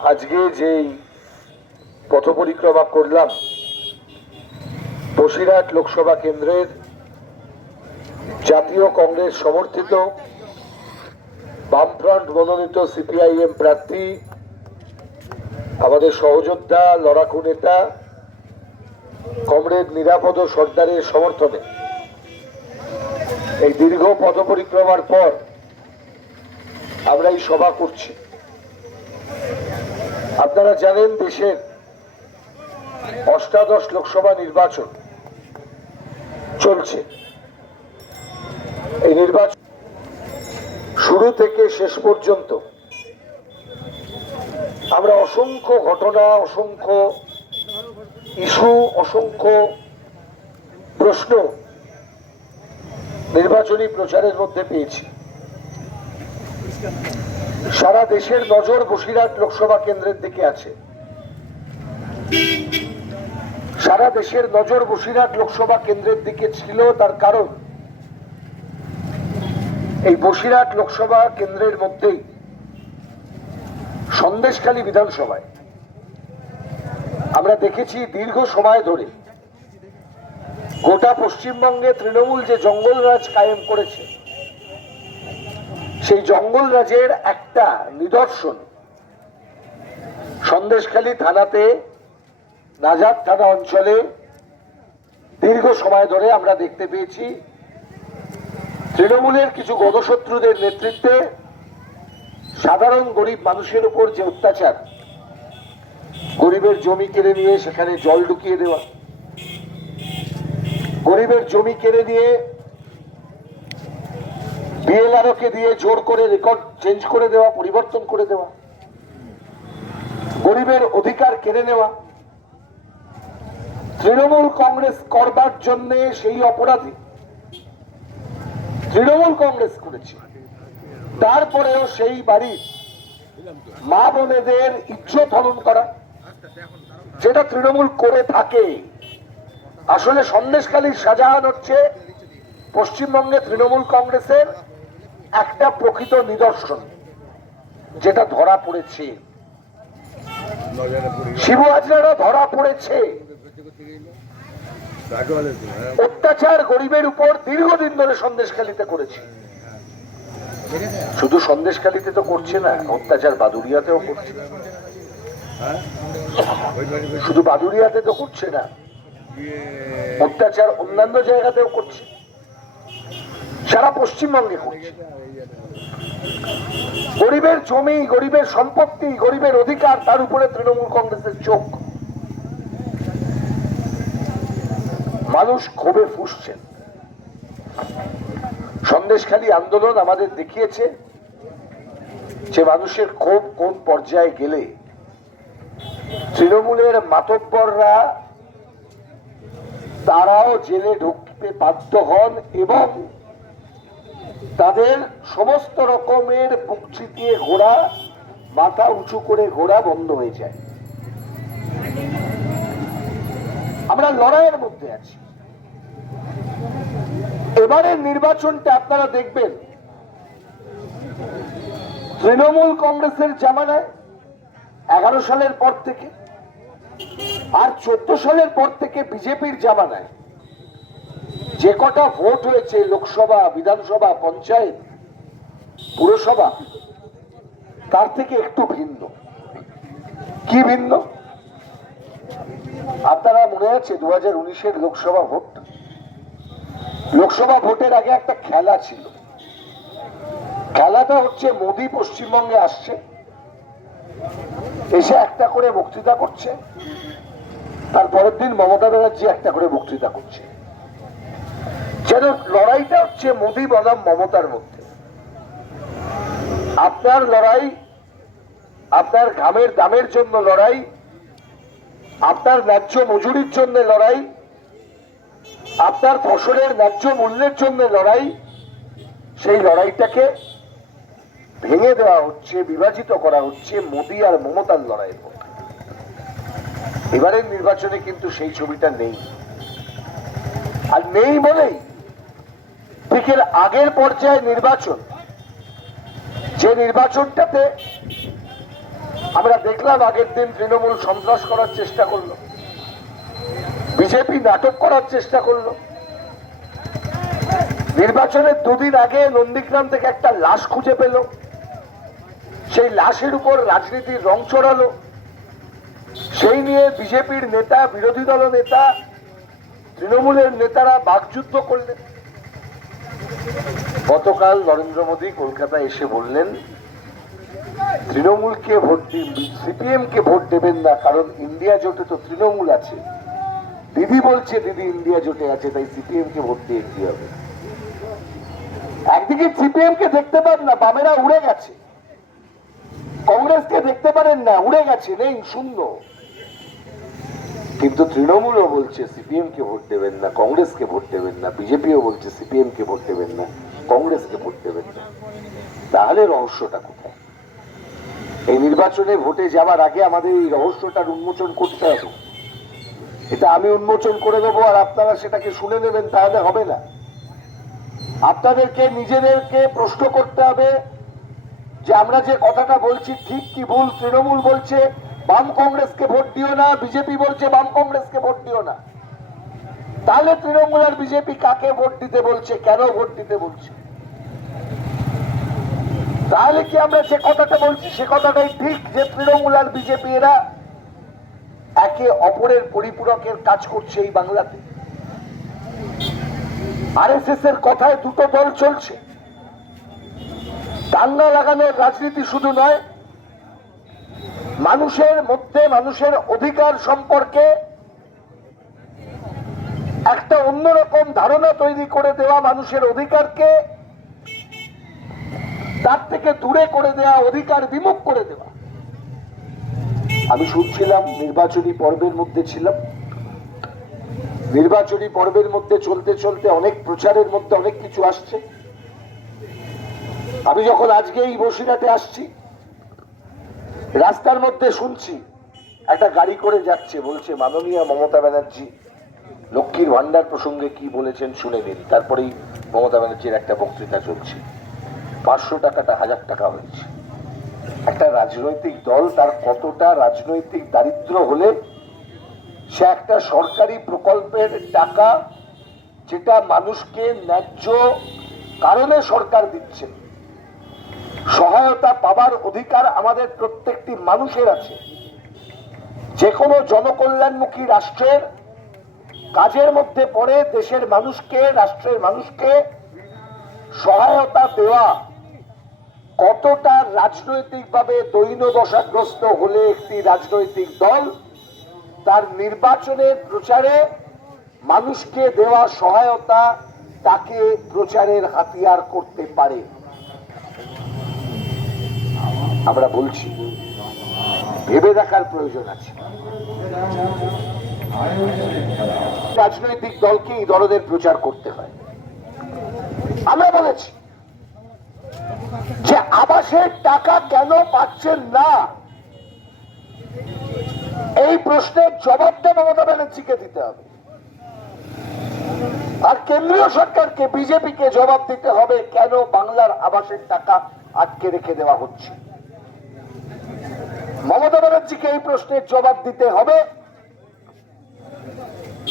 আজকে যেই পথ পরিক্রমা করলাম, বসিরহাট লোকসভা কেন্দ্রের জাতীয় কংগ্রেস সমর্থিত বামফ্রন্ট মনোনীত সিপিআইএম প্রার্থী, আমাদের সহযোদ্ধা, লড়াকু নেতা, কমরেড নিরাপদ সর্দারের সমর্থনে। এই দীর্ঘ পথ পরিক্রমার পর আমরা এই সভা করছি। আপনারা জানেন দেশের অষ্টাদশ লোকসভা নির্বাচন চলছে। এই নির্বাচন শুরু থেকে শেষ পর্যন্ত আমরা অসংখ্য ঘটনা, অসংখ্য ইস্যু, অসংখ্য প্রশ্ন নির্বাচনী প্রচারের মধ্যে পেয়েছি। সারা দেশের নজর বসিরহাট লোকসভা কেন্দ্রের দিকে আছে। সারা দেশের নজর বসিরহাট লোকসভা কেন্দ্রের দিকে ছিল তার কারণ। এই বসিরহাট লোকসভা কেন্দ্রের মধ্যেই সন্দেশখালী বিধানসভায় আমরা দেখেছি দীর্ঘ সময় ধরে গোটা পশ্চিমবঙ্গে তৃণমূল যে জঙ্গলরাজ কায়েম করেছে সেই জঙ্গলরাজের একটা নিদর্শন। সন্দেশখালী থানাতে, নাজাদ থানা অঞ্চলে দীর্ঘ সময় ধরে আমরা দেখতে পেয়েছি। তৃণমূলের কিছু গণশত্রুদের নেতৃত্বে সাধারণ গরিব মানুষের উপর যে অত্যাচার, গরিবের জমি কেড়ে নিয়ে সেখানে জল ঢুকিয়ে দেওয়া, গরিবের জমি কেড়ে নিয়ে বিএলআরওকে দিয়ে জোর করে রেকর্ড চেঞ্জ করে দেওয়া, পরিবর্তন করে দেওয়া, গরিবের অধিকার কেড়ে নেওয়া, তৃণমূল কংগ্রেস করবার জন্য সেই অপরাধী তৃণমূল কংগ্রেস করেছে। তারপরেও সেই বাড়ির মা বোনেদের ইজ্জত হরণ করা, যেটা তৃণমূল করে থাকে। আসলে সন্দেশখালীর শাহজাহান হচ্ছে পশ্চিমবঙ্গে তৃণমূল কংগ্রেসের একটা প্রকৃত নিদর্শন, যেটা ধরা পড়েছে। শিবু হাজরারা ধরা পড়েছে। অত্যাচার গরিবের উপর দীর্ঘদিন ধরে সন্দেশখালীতে করেছে। শুধু সন্দেশখালীতে তো করছে না, অত্যাচার বাদুরিয়াতেও করছে। শুধু বাদুরিয়াতে তো করছে না, অত্যাচার অন্যান্য জায়গাতেও করছে। সারা পশ্চিমবঙ্গে করছে। গরিবের জমি, গরিবের সম্পত্তি, গরিবের অধিকার, তার উপরে তৃণমূল কংগ্রেসের চোখ। মানুষ ক্ষোভে ফুসছেন সন্দেশখালী আন্দোলন আমাদের দেখিয়েছে যে মানুষের ক্ষোভ কোন পর্যায়ে গেলে তৃণমূলের মাতব্বররা তারাও জেলে ঢুকতে বাধ্য হন এবং তাদের সমস্ত রকমের বুক চিতিয়ে ঘোরা মাথা উঁচু করে ঘোরা বন্ধ হয়ে যায়। আমরা লড়াইয়ের মধ্যে আছি। এবারের নির্বাচনটা আপনারা দেখবেন। তৃণমূল কংগ্রেসের জামানায় এগারো সালের পর থেকে আর চোদ্দ সালের পর থেকে বিজেপির জামানায় যে কটা ভোট হয়েছে লোকসভা, বিধানসভা, পঞ্চায়েত, পুরসভা, তার থেকে একটু ভিন্ন। কি ভিন্ন? আপনারা মনে আছে দু হাজার উনিশের লোকসভা ভোট? লোকসভা ভোটের আগে একটা খেলা ছিল। খেলাটা হচ্ছে মোদী পশ্চিমবঙ্গে আসছে, এসে একটা করে বক্তৃতা করছে, তার পরের দিন মমতা ব্যানার্জি একটা করে বক্তৃতা করছে। যেন লড়াইটা হচ্ছে মোদী বনাম মমতার মধ্যে। আপনার লড়াই, আপনার ঘামের দামের জন্য লড়াই, আপনার ন্যায্য মজুরির জন্য লড়াই, আপনার ফসলের ন্যায্য মূল্যের জন্য লড়াই, সেই লড়াইটাকে ভেঙে দেওয়া হচ্ছে, বিভাজিত করা হচ্ছে মোদী আর মমতার লড়াইয়ের মধ্যে। এবারের নির্বাচনে কিন্তু সেই ছবিটা নেই। আর নেই বলেই ঠিক আগের পর্যায়ে নির্বাচন। যে নির্বাচনটাতে আমরা দেখলাম আগের দিন তৃণমূল সন্ত্রাস করার চেষ্টা করল। বিজেপি নাটক করার চেষ্টা করল। নির্বাচনের দুদিন আগে নন্দীগ্রাম থেকে একটা লাশ খুঁজে পেল। সেই লাশের উপর রাজনীতির রং চড়ালো। সেই নিয়ে বিজেপির নেতা, বিরোধী দল নেতা, তৃণমূলের নেতারা বাকযুদ্ধ করলেন। গতকাল নরেন্দ্র মোদী কলকাতায় এসে বললেন, তৃণমূলকে ভোট সিপিএম কে ভোট দেবেন না, কারণ ইন্ডিয়া জোটে তো তৃণমূল আছে। দিদি বলছে দিদি ইন্ডিয়া জোটে আছে, তাই সিপিএম কে ভোট দিয়ে কি হবে? একদিকে সিপিএম কে দেখতে পান না, বামেরা উড়ে গেছে। কংগ্রেসকে দেখতে পারেন না, উড়ে গেছে, নেই, শূন্য। কিন্তু তৃণমূলও বলছে সিপিএম কে ভোট দেবেন না, কংগ্রেসকে ভোট দেবেন না, বিজেপিও বলছে সিপিএম কে ভোট দেবেন না, কংগ্রেসকে ভোট দেবেন না। তাহলে রহস্যটা কোথায়? এই নির্বাচনে ভোটে যাওয়ার আগে আমাদের এই রহস্যটার উন্মোচন করতে হবে। এটা আমি উন্মোচন করে দেবো আর আপনারা সেটাকে শুনে নেবেন, তাহলে হবে না। আপনাদেরকে নিজেদেরকে প্রশ্ন করতে হবে যে আমরা যে কথাটা বলছি ঠিক কি ভুল তৃণমূল বলছে বাম কংগ্রেসকে ভোট দিও না, বিজেপি বলছে বাম কংগ্রেসকে ভোট দিও না। তাহলে তৃণমূল আর বিজেপি কাকে ভোট দিতে বলছে, কেন ভোট দিতে বলছে? তাহলে কি আমরা যে কথাটা বলছি, সে কথাটাই ঠিক যে তৃণমূল আর বিজেপি এরা একে অপরের পরিপূরকের কাজ করছে এই বাংলাতে। আরএসএস এর কথায় দুটো দল চলছে। দাঙ্গা লাগানোর রাজনীতি শুধু নয় মানুষের মধ্যে মানুষের অধিকার সম্পর্কে একটা অন্যরকম ধারণা তৈরি করে দেওয়া মানুষের অধিকারকে তার থেকে দূরে করে দেওয়া, অধিকার বিমুখ করে দেওয়া। আমি শুনছিলাম নির্বাচনী পর্বের মধ্যে ছিলাম। নির্বাচনী পর্বের মধ্যে চলতে চলতে অনেক প্রচারের মধ্যে অনেক কিছু আসছে। আমি যখন আজকে এই বসিরাতে আসছি রাস্তার মধ্যে শুনছি, একটা গাড়ি করে যাচ্ছে, বলছে, মাননীয় মমতা ব্যানার্জি, লক্ষ্মীর ভান্ডার প্রসঙ্গে কি বলেছেন শুনে নিন। তারপরেই মমতা ব্যানার্জির একটা বক্তৃতা চলছে। পাঁচশো টাকাটা হাজার টাকা হয়েছে। একটা রাজনৈতিক দল তার কতটা রাজনৈতিক দারিদ্র হলে, সে একটা সরকারি প্রকল্পের টাকা যেটা মানুষকে ন্যায্য কারণে সরকার দিচ্ছে। সহায়তা পাবার অধিকার আমাদের প্রত্যেকটি মানুষের আছে। যে কোনো জনকল্যাণমুখী রাষ্ট্রের কাজের মধ্যে পড়ে দেশের মানুষকে, রাষ্ট্রের মানুষকে সহায়তা দেওয়া কতটা রাজনৈতিকভাবে দৈন দশাগ্রস্ত হলে একটি রাজনৈতিক দল তার নির্বাচনের প্রচারে মানুষকে দেওয়া সহায়তা তাকে প্রচারের হাতিয়ার করতে পারে? আমরা বলছি, ভেবে দেখার প্রয়োজন আছে। রাজনৈতিক দলকে এই দলদের প্রচার করতে হয়। আমরা বলেছি যে আবাসের টাকা কেন পাচ্ছেন না? এই প্রশ্নের জবাবটা মমতা ব্যানার্জিকে দিতে হবে। আর কেন্দ্রীয় সরকারকে, বিজেপিকে জবাব দিতে হবে কেন বাংলার আবাসের টাকা আটকে রেখে দেওয়া হচ্ছে? মমতা ব্যানার্জিকে এই প্রশ্নের জবাব দিতে হবে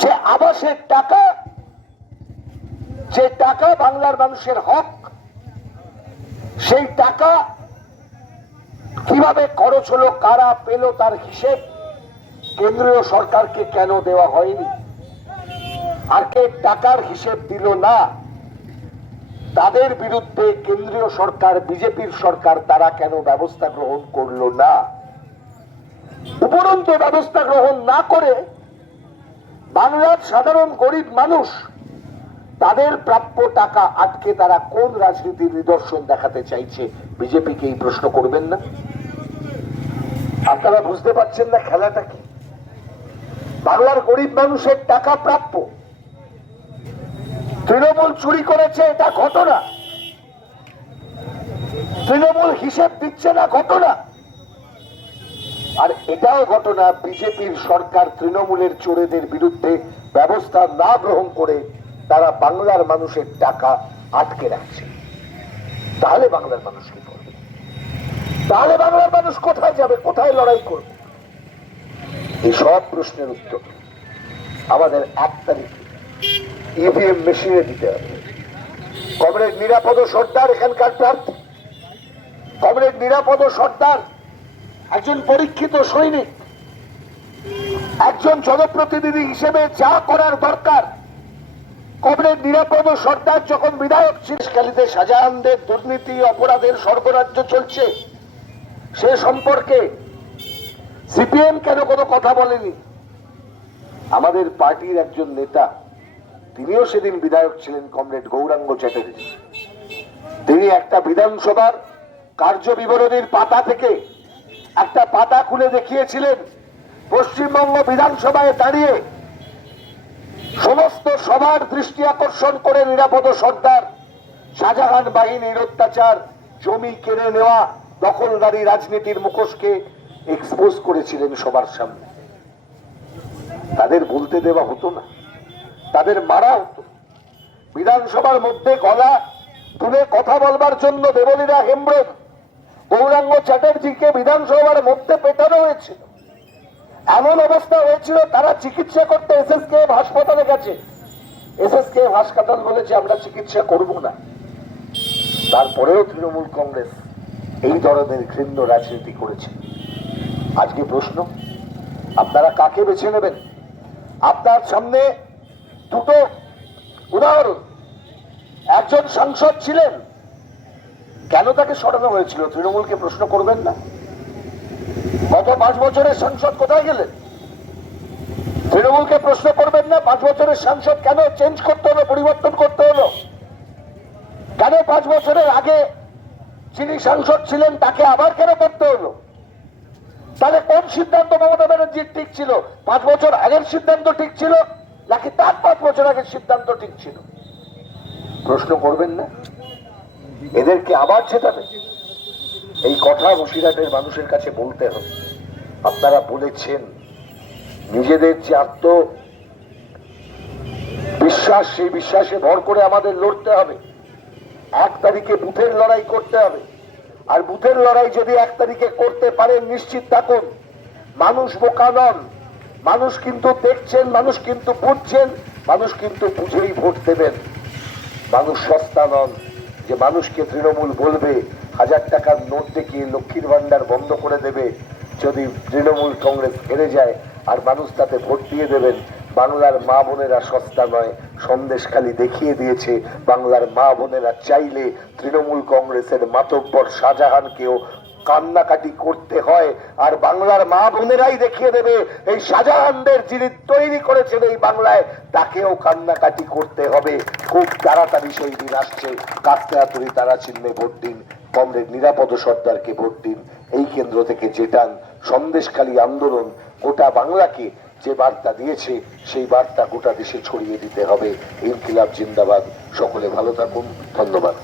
যে আবাসের টাকা, যে টাকা বাংলার মানুষের হক, সেই টাকা কীভাবে খরচ হলো, কারা পেল তার হিসেব কেন্দ্রীয় সরকারকে কেন দেওয়া হয়নি? আর কে টাকার হিসেব দিল না? তাদের বিরুদ্ধে কেন্দ্রীয় সরকার, বিজেপির সরকার তারা কেন ব্যবস্থা গ্রহণ করল না? উপরন্ত ব্যবস্থা গ্রহণ না করে বাংলার সাধারণ গরিব মানুষ তাদের প্রাপ্য টাকা আটকে তারা কোন রাজনীতির নিদর্শন দেখাতে চাইছে? বিজেপিকে এই প্রশ্ন করবেন না? আপনারা বুঝতে পারছেন না খেলাটা কি? বাংলার গরিব মানুষের টাকা প্রাপ্য। তৃণমূল চুরি করেছে, এটা ঘটনা। তৃণমূল হিসেব দিচ্ছে না, ঘটনা। আর এটাও ঘটনা বিজেপির সরকার তৃণমূলের চোরেদের বিরুদ্ধে ব্যবস্থা না গ্রহণ করে তারা বাংলার মানুষের টাকা আটকে রাখছে। তাহলে বাংলার মানুষ কি করবে? তাহলে বাংলার মানুষ কোথায় যাবে? কোথায় লড়াই করবে? এই সব প্রশ্নের উত্তর আমাদের এক তারিখে ইভিএম মেশিনে দিতে হবে। কমরেড নিরাপদ সর্দার এখানকার প্রার্থী। কমরেড নিরাপদ সর্দার একজন পরীক্ষিত সৈনিক, একজন জনপ্রতিনিধি হিসেবে যা করার দরকার। কমরেড নিরাপদ সর্দার যখন বিধায়ক শীর্ষকালীতে শাহজাহানদের দুর্নীতি, অপরাধের স্বর্গরাজ্য চলছে। সে সম্পর্কে সিপিএম কেন কোনো কথা বলেনি? আমাদের পার্টির একজন নেতা, তিনিও সেদিন বিধায়ক ছিলেন কমরেড গৌরাঙ্গ চ্যাটার্জি। তিনি একটা বিধানসভার কার্য বিবরণীর পাতা থেকে একটা পাতা খুলে দেখিয়েছিলেন পশ্চিমবঙ্গ বিধানসভায় দাঁড়িয়ে। সমস্ত সবার দৃষ্টি আকর্ষণ করে নিরাপদ সর্দার শাহজাহান বাহিনীর অত্যাচার জমি কেড়ে নেওয়া দখলদারি রাজনীতির মুখোশকে এক্সপোজ করেছিলেন সবার সামনে। তাদের বলতে দেওয়া হতো না, তাদের মারা হতো। বিধানসভার মধ্যে গলা তুলে কথা বলবার জন্য দেবলীরা হেমব্রম গৌরাঙ্গ চ্যাটার্জিকে বিধানসভার মধ্যে পেটানো হয়েছিল। এমন অবস্থা হয়েছিল, তারা চিকিৎসা করতে এস এস এসএসকে হাসপাতালে গেছে। এস এস এসএসকে হাসপাতাল বলেছে আমরা চিকিৎসা করব না। তারপরেও তৃণমূল কংগ্রেস এই ধরনের ঘৃণ্য রাজনীতি করেছে। আজকে প্রশ্ন, আপনারা কাকে বেছে নেবেন? আপনার সামনে দুটো উদাহরণ। একজন সাংসদ ছিলেন কেন তাকে সরানো হয়েছিল? তৃণমূলকে প্রশ্ন করবেন না? গত পাঁচ বছরের সাংসদ কোথায় গেলেন? তৃণমূলকে প্রশ্ন করবেন না, পাঁচ বছরের সাংসদ কেন চেঞ্জ করতে হলো, পরিবর্তন করতে হলো? কেন পাঁচ বছরের আগে যিনি সাংসদ ছিলেন, তাকে আবার কেন করতে হলো? তাহলে কোন সিদ্ধান্ত মমতা ব্যানার্জির ঠিক ছিল? পাঁচ বছর আগের সিদ্ধান্ত ঠিক ছিল, নাকি তার পাঁচ বছর আগের সিদ্ধান্ত ঠিক ছিল? প্রশ্ন করবেন না? এদেরকে আবার চেতাবে এই কথা বসিরহাটের মানুষের কাছে বলতে হবে। আপনারা বলেছেন, নিজেদের যে আত্ম বিশ্বাস, সেই বিশ্বাসে ভর করে আমাদের লড়তে হবে। এক তারিখে বুথের লড়াই করতে হবে। আর বুথের লড়াই যদি এক তারিখে করতে পারেন, নিশ্চিত থাকুন। মানুষ বোকা নন। মানুষ কিন্তু দেখছেন, মানুষ কিন্তু বুঝছেন, মানুষ কিন্তু বুঝেই ভোট দেবেন। মানুষ সস্তা নন। যে মানুষকে তৃণমূল বলবে, হাজার টাকার নোট দেখিয়ে লক্ষ্মীর ভান্ডার বন্ধ করে দেবে, যদি তৃণমূল কংগ্রেস হেরে যায় আর মানুষ তাতে ভোট দিয়ে দেবেন, বাংলার মা বোনেরা সস্তা নয় সন্দেশখালি দেখিয়ে দিয়েছে, বাংলার মা বোনেরা চাইলে তৃণমূল কংগ্রেসের মাতব্বর শাহজাহানকেও কান্নাকাটি করতে হয়, আর বাংলার মা বোনেরাই দেখিয়ে দেবে, এই শাহজাহানদের যিনি তৈরি করেছেন এই বাংলায়, তাকেও কান্নাকাটি করতে হবে। খুব তাড়াতাড়ি সেই দিন আসছে। কাস্তেহাতুরি তারা চিহ্নে ভোট দিন, কমরেড নিরাপদ সর্দারকে ভোট দিন। এই কেন্দ্র থেকে জেটান সন্দেশখালী আন্দোলন, গোটা বাংলাকে যে বার্তা দিয়েছে, সেই বার্তা গোটা দেশে ছড়িয়ে দিতে হবে। ইনকিলাব জিন্দাবাদ। সকলে ভালো থাকুন। ধন্যবাদ।